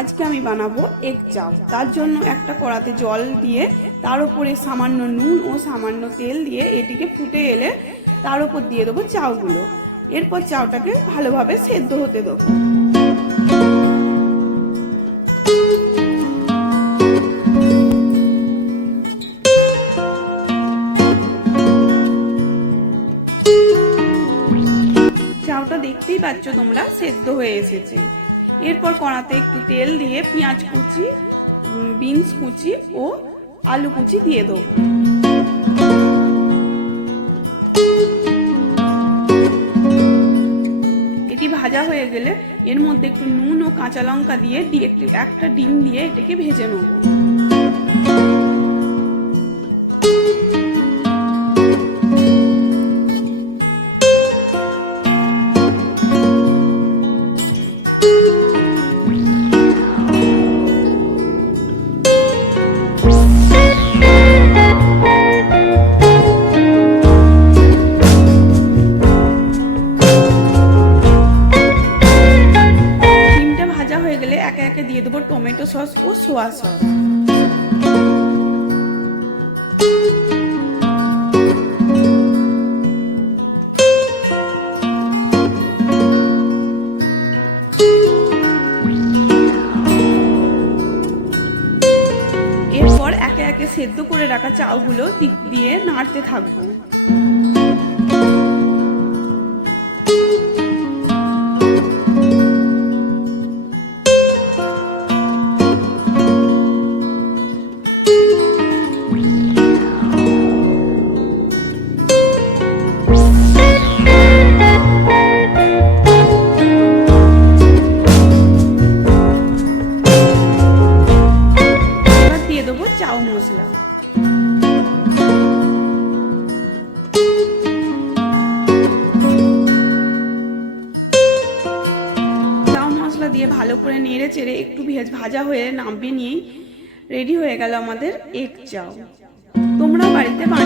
আজকে আমি বানাবো এগ চাউ তার জন্য একটা কড়াতে জল দিয়ে তার উপরে সামান্য নুন ও সামান্য তেল দিয়ে এটিকে ফুটে এলে তার উপর দিয়ে দেবো চাউগুলো। এরপর চাউটাকে ভালোভাবে সেদ্ধ হতে দেবো। চাউটা দেখতেই পাচ্ছ তোমরা সেদ্ধ হয়ে এসেছে। এরপর কড়াতে একটু তেল দিয়ে পেঁয়াজ কুচি বিনস কুচি ও আলু কুচি দিয়ে দেবো। এটি ভাজা হয়ে গেলে এর মধ্যে একটু নুন ও কাঁচা লঙ্কা দিয়ে একটা ডিম দিয়ে এটাকে ভেজে নেব। একে দিয়ে দেবো টমেটো সস ও সোয়া সস। এরপর একে একে সেদ্ধ করে রাখা চাউগুলো দিয়ে নাড়তে থাকব। চাউ মশলা। চাউ মশলা দিয়ে ভালো করে নেড়ে চেড়ে একটু ভেজ ভাজা হয়ে নামিয়ে নিয়েই রেডি হয়ে গেল আমাদের এক চাউ তোমরা বাড়িতে বানিয়ে